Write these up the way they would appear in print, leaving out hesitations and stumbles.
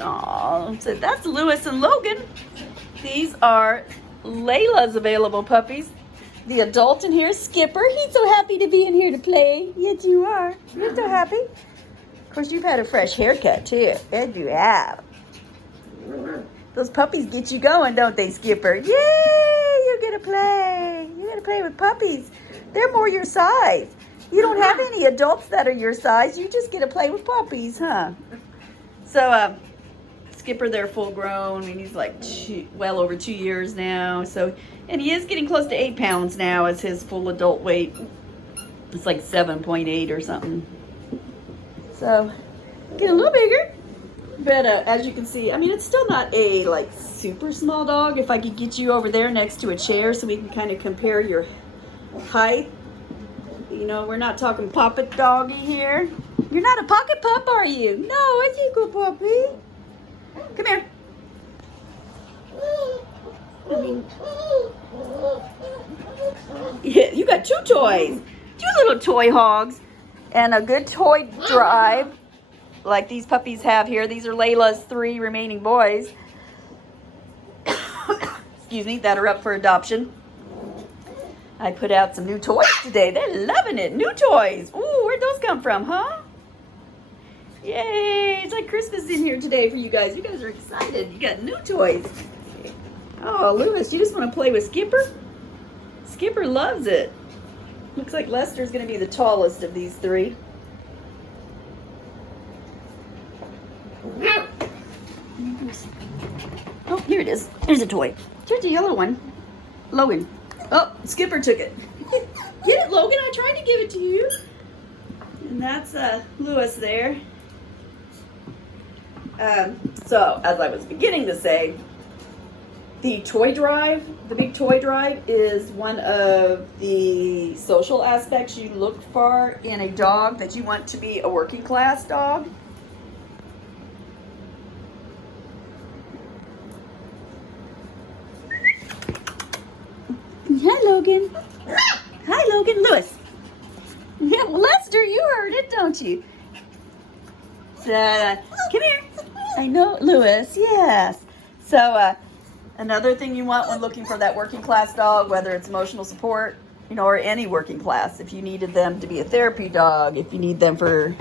Aw, so that's Lewis and Logan. These are Layla's available puppies. The adult in here is Skipper. He's so happy to be in here to play. Yes, you are. You're so happy. Of course, you've had a fresh haircut, too. Yes, you have. Those puppies get you going, don't they, Skipper? Yay! You get to play. You get to play with puppies. They're more your size. You don't have any adults that are your size. You just get to play with puppies, huh? So, Skipper, they're full grown. I mean, he's like well over 2 years now. So, and he is getting close to 8 pounds now as his full adult weight. It's like 7.8 or something. So, get a little bigger. But as you can see, I mean, it's still not a like super small dog. If I could get you over there next to a chair so we can kind of compare your height. You know, we're not talking poppet doggy here. You're not a pocket pup, are you? No, I think good puppy. Come here. I mean, yeah, you got 2 toys. 2 little toy hogs. And a good toy drive like these puppies have here. These are Layla's 3 remaining boys. Excuse me, that are up for adoption. I put out some new toys today. They're loving it. New toys. Ooh, where'd those come from, huh? Yay, it's like Christmas in here today for you guys. You guys are excited. You got new toys. Oh, Lewis, you just want to play with Skipper? Skipper loves it. Looks like Lester's going to be the tallest of these 3. Oh, here it is. Here's a toy. Here's the yellow one. Logan. Oh, Skipper took it. Get it, Logan. I tried to give it to you. And that's Lewis there. So, as I was beginning to say, the toy drive, the big toy drive, is one of the social aspects you look for in a dog that you want to be a working class dog. Hi, Logan. Hi, Logan. Lewis. Yeah, Lester, you heard it, don't you? So, come here. I know, Lewis, yes. So, another thing you want when looking for that working class dog, whether it's emotional support, you know, or any working class, if you needed them to be a therapy dog, if you need them for,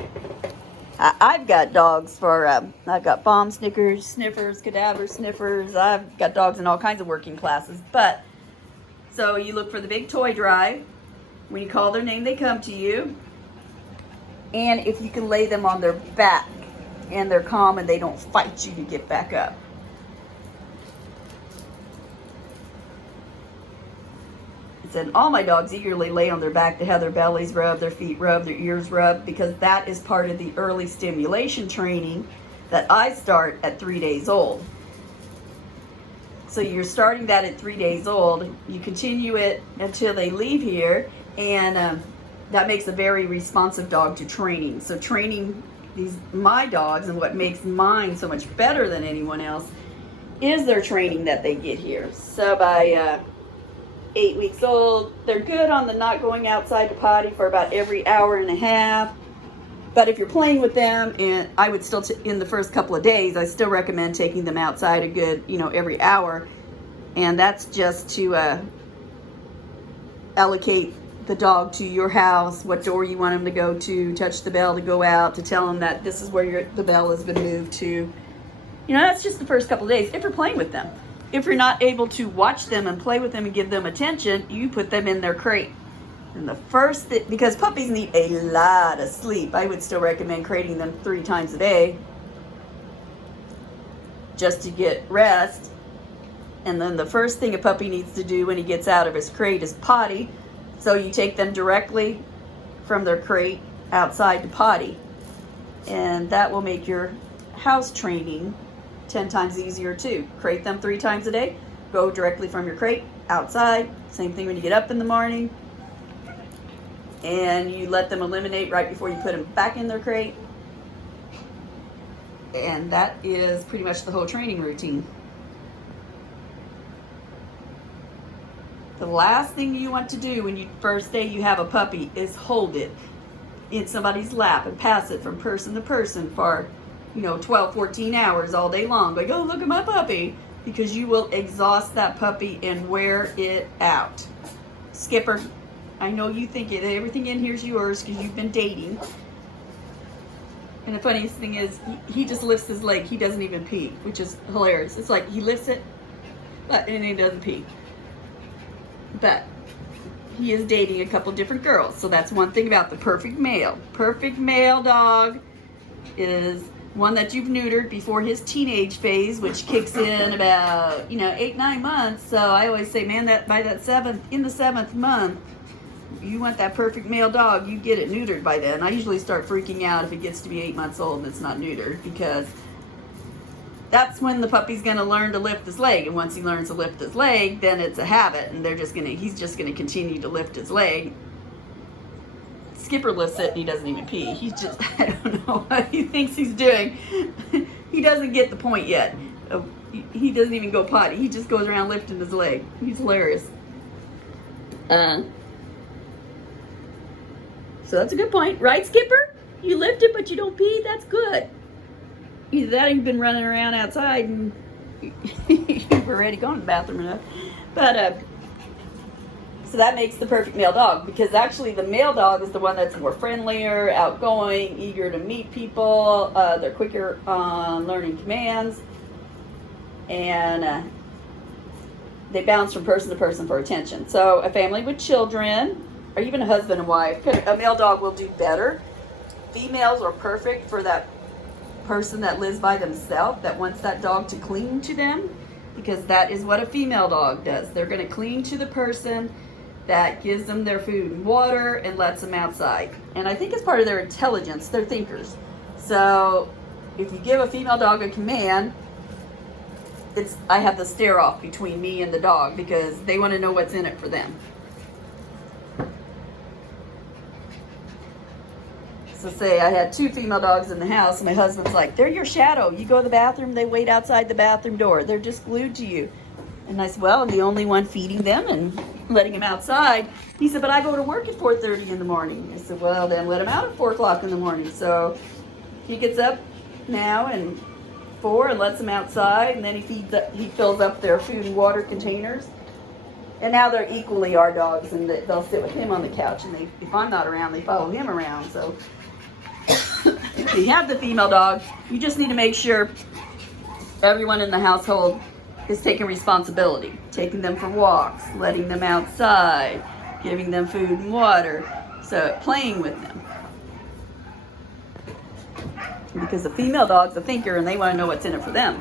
I've got dogs for, I've got bomb sniffers, cadaver sniffers. I've got dogs in all kinds of working classes, but, so you look for the big toy drive. When you call their name, they come to you. And if you can lay them on their back and they're calm and they don't fight you to get back up. And all my dogs eagerly lay on their back to have their bellies rubbed, their feet rubbed, their ears rubbed, because that is part of the early stimulation training that I start at 3 days old. So you're starting that at 3 days old. You continue it until they leave here, and that makes a very responsive dog to training. So training my dogs, and what makes mine so much better than anyone else, is their training that they get here. So by 8 weeks old, they're good on the not going outside to potty for about every hour and a half. But if you're playing with them, and I would still, in the first couple of days, I still recommend taking them outside a good, every hour. And that's just to allocate the dog to your house, what door you want them to go to, touch the bell to go out, to tell them that this is where the bell has been moved to. That's just the first couple of days if you're playing with them. If you're not able to watch them and play with them and give them attention, you put them in their crate. And the first thing, because puppies need a lot of sleep, I would still recommend crating them 3 times a day just to get rest. And then the first thing a puppy needs to do when he gets out of his crate is potty. So you take them directly from their crate outside to potty. And that will make your house training 10 times easier too. Crate them 3 times a day, go directly from your crate outside. Same thing when you get up in the morning. And you let them eliminate right before you put them back in their crate. And that is pretty much the whole training routine. The last thing you want to do when you first day you have a puppy is hold it in somebody's lap and pass it from person to person for 12, 14 hours all day long. Like, oh, look at my puppy. Because you will exhaust that puppy and wear it out. Skipper, I know you think everything in here is yours because you've been dating. And the funniest thing is, he just lifts his leg. He doesn't even pee, which is hilarious. It's like he lifts it, and he doesn't pee. But he is dating a couple different girls. So that's one thing about the perfect male. Perfect male dog is one that you've neutered before his teenage phase, which kicks in about 8-9 months. So I always say, man, that by the seventh month, you want that perfect male dog, you get it neutered by then. I usually start freaking out if it gets to be 8 months old and it's not neutered, because that's when the puppy's going to learn to lift his leg. And once he learns to lift his leg, then it's a habit, and he's just going to continue to lift his leg. Skipper lifts it and he doesn't even pee. He's just, I don't know what he thinks he's doing. He doesn't get the point yet. He doesn't even go potty. He just goes around lifting his leg. He's hilarious. So that's a good point. Right, Skipper? You lift it, but you don't pee? That's good. Either that or you've been running around outside and you've already gone to the bathroom enough. But, so that makes the perfect male dog, because actually the male dog is the one that's more friendlier, outgoing, eager to meet people. They're quicker on learning commands, and they bounce from person to person for attention. So a family with children, or even a husband and wife, a male dog will do better. Females are perfect for that person that lives by themselves, that wants that dog to cling to them, because that is what a female dog does. They're going to cling to the person that gives them their food and water and lets them outside. And I think it's part of their intelligence. They're thinkers. So if you give a female dog a command, I have the stare off between me and the dog, because they want to know what's in it for them. So say I had 2 female dogs in the house, and my husband's like, they're your shadow. You go to the bathroom, they wait outside the bathroom door. They're just glued to you. And I said, well, I'm the only one feeding them and letting them outside. He said, but I go to work at 4:30 in the morning. I said, well, then let him out at 4 o'clock in the morning. So he gets up now and 4 and lets them outside, and then he fills up their food and water containers. And now they're equally our dogs, and they'll sit with him on the couch, and if I'm not around, they follow him around. So if you have the female dog, you just need to make sure everyone in the household is taking responsibility, taking them for walks, letting them outside, giving them food and water, so playing with them. Because the female dog's a thinker and they want to know what's in it for them.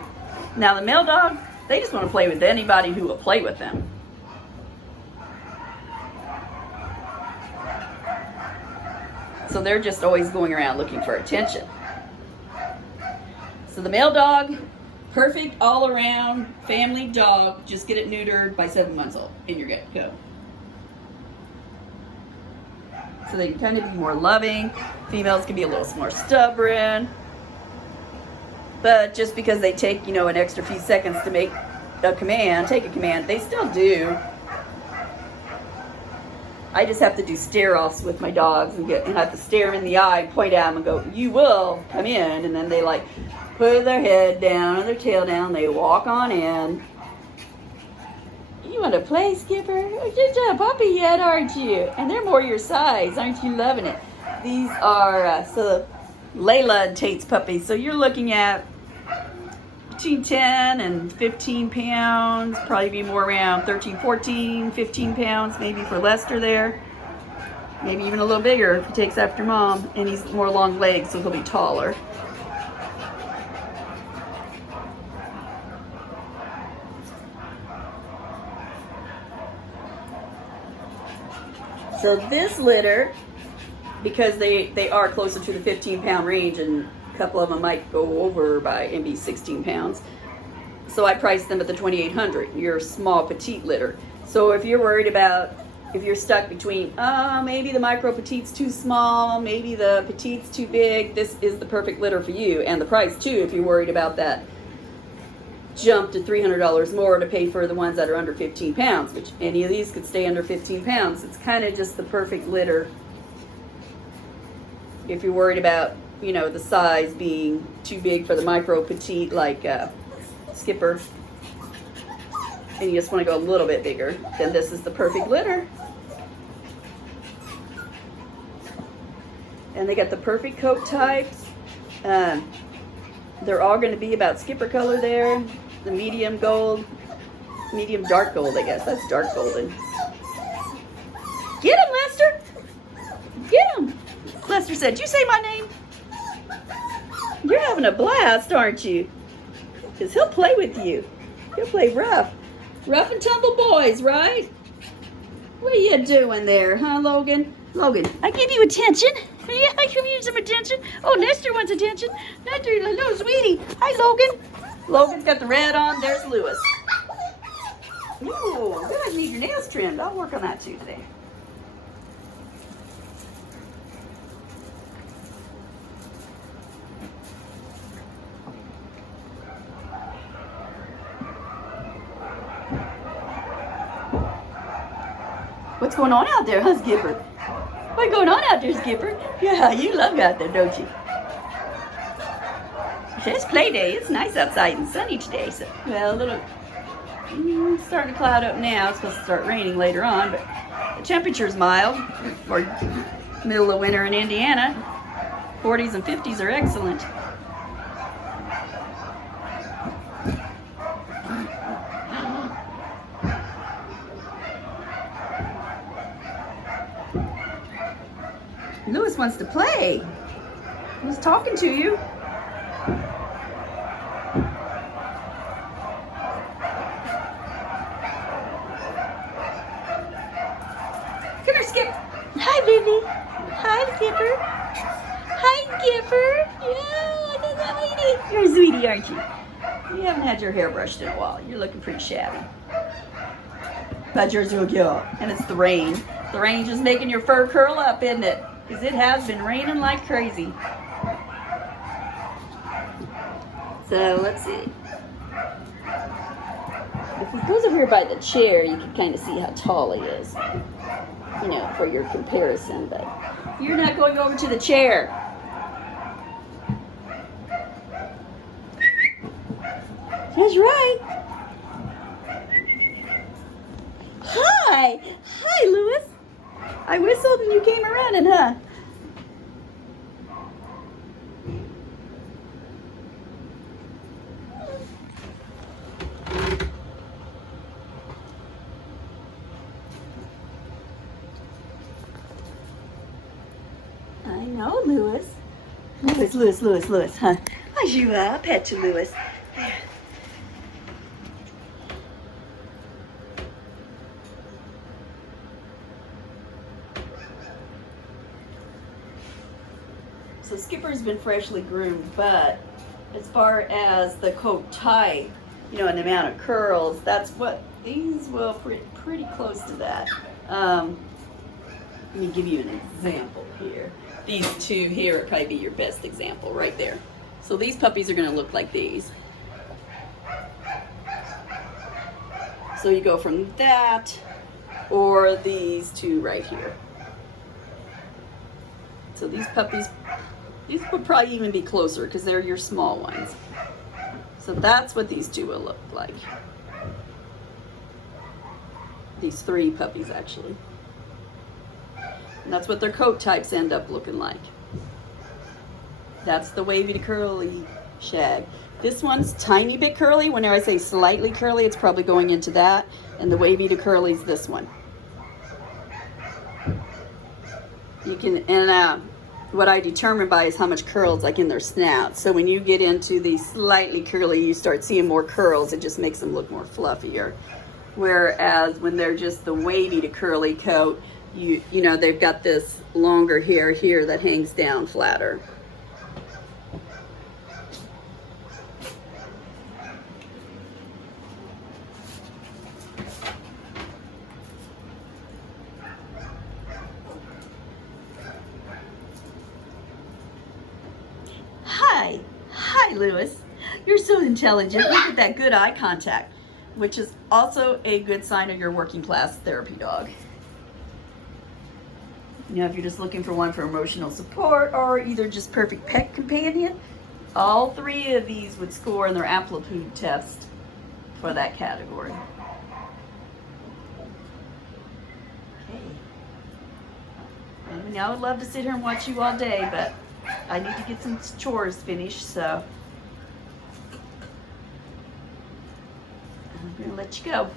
Now the male dog, they just want to play with anybody who will play with them. So they're just always going around looking for attention. So the male dog, perfect all around family dog, just get it neutered by 7 months old and you're good to go. So they can kind of be more loving. Females can be a little more stubborn. But just because they take, an extra few seconds to make a command, take a command, they still do. I just have to do stare-offs with my dogs and have to stare them in the eye, point at them and go, you will come in. And then they put their head down and their tail down. They walk on in. You want to play, Skipper? You're not a puppy yet, aren't you? And they're more your size. Aren't you loving it? These are Layla and Tate's puppies. So you're looking at between 10 and 15 pounds. Probably be more around 13, 14, 15 pounds maybe for Lester there. Maybe even a little bigger if he takes after Mom. And he's more long legs, so he'll be taller. So this litter, because they are closer to the 15-pound range, and a couple of them might go over and be 16 pounds. So I priced them at the $2,800, your small petite litter. So if you're worried about, if you're stuck between, maybe the micro petite's too small, maybe the petite's too big, this is the perfect litter for you. And the price too, if you're worried about that jump to $300 more to pay for the ones that are under 15 pounds, which any of these could stay under 15 pounds. It's kind of just the perfect litter if you're worried about, you know, the size being too big for the micro petite like Skipper, and you just want to go a little bit bigger, then this is the perfect litter. And they got the perfect coat types. They're all going to be about Skipper color there. The medium gold, medium dark gold, I guess. That's dark golden. Get him, Lester! Get him! Lester said, "Did you say my name?" You're having a blast, aren't you? Because he'll play with you. He'll play rough. Rough and tumble boys, right? What are you doing there, huh, Logan? Logan, I give you attention. Yeah, I give you some attention. Oh, Lester wants attention. Lester, little sweetie. Hi, Logan. Logan's got the red on. There's Lewis. Ooh, I'm gonna need your nails trimmed. I'll work on that too today. What's going on out there, huh, Skipper? What's going on out there, Skipper? Yeah, you love out there, don't you? It's play day. It's nice outside and sunny today. So, well, a little starting to cloud up now. It's supposed to start raining later on, but the temperature's mild for middle of winter in Indiana. 40s and 50s are excellent. Lewis wants to play. He's talking to you. Come here, Skip. Hi, baby. Hi, Skipper. Hi, Skipper. Yeah, that's sweetie. You're a sweetie, aren't you? You haven't had your hair brushed in a while. You're looking pretty shabby. But yours will go. And it's the rain. The rain's just making your fur curl up, isn't it? Because it has been raining like crazy. So let's see. If he goes over here by the chair, you can kind of see how tall he is. You know, for your comparison, but you're not going over to the chair. That's right. Hi. Hi, Lewis. I whistled and you came running, huh? I know, Lewis. Lewis, huh? Hi, you I'll pet you, Lewis. So Skipper's been freshly groomed, but as far as the coat type, you know, and the amount of curls, that's what these will pretty close to that. Let me give you an example here. These two here would probably be your best example right there. So these puppies are going to look like these. So you go from that or these two right here. So these puppies, these would probably even be closer because they're your small ones. So that's what these two will look like. These three puppies, actually. And that's what their coat types end up looking like. That's the wavy to curly shag. This one's tiny bit curly. Whenever I say slightly curly, it's probably going into that. And the wavy to curly is this one. You can, and what I determine by is how much curls like in their snout. So when you get into the slightly curly, you start seeing more curls. It just makes them look more fluffier. Whereas when they're just the wavy to curly coat, you know, they've got this longer hair here that hangs down flatter. Hi, Lewis. You're so intelligent. Look at that good eye contact, which is also a good sign of your working class therapy dog. You know, if you're just looking for one for emotional support or either just perfect pet companion, all three of these would score in their Amplitude test for that category. Okay. I mean, I would love to sit here and watch you all day, but I need to get some chores finished, so I'm going to let you go.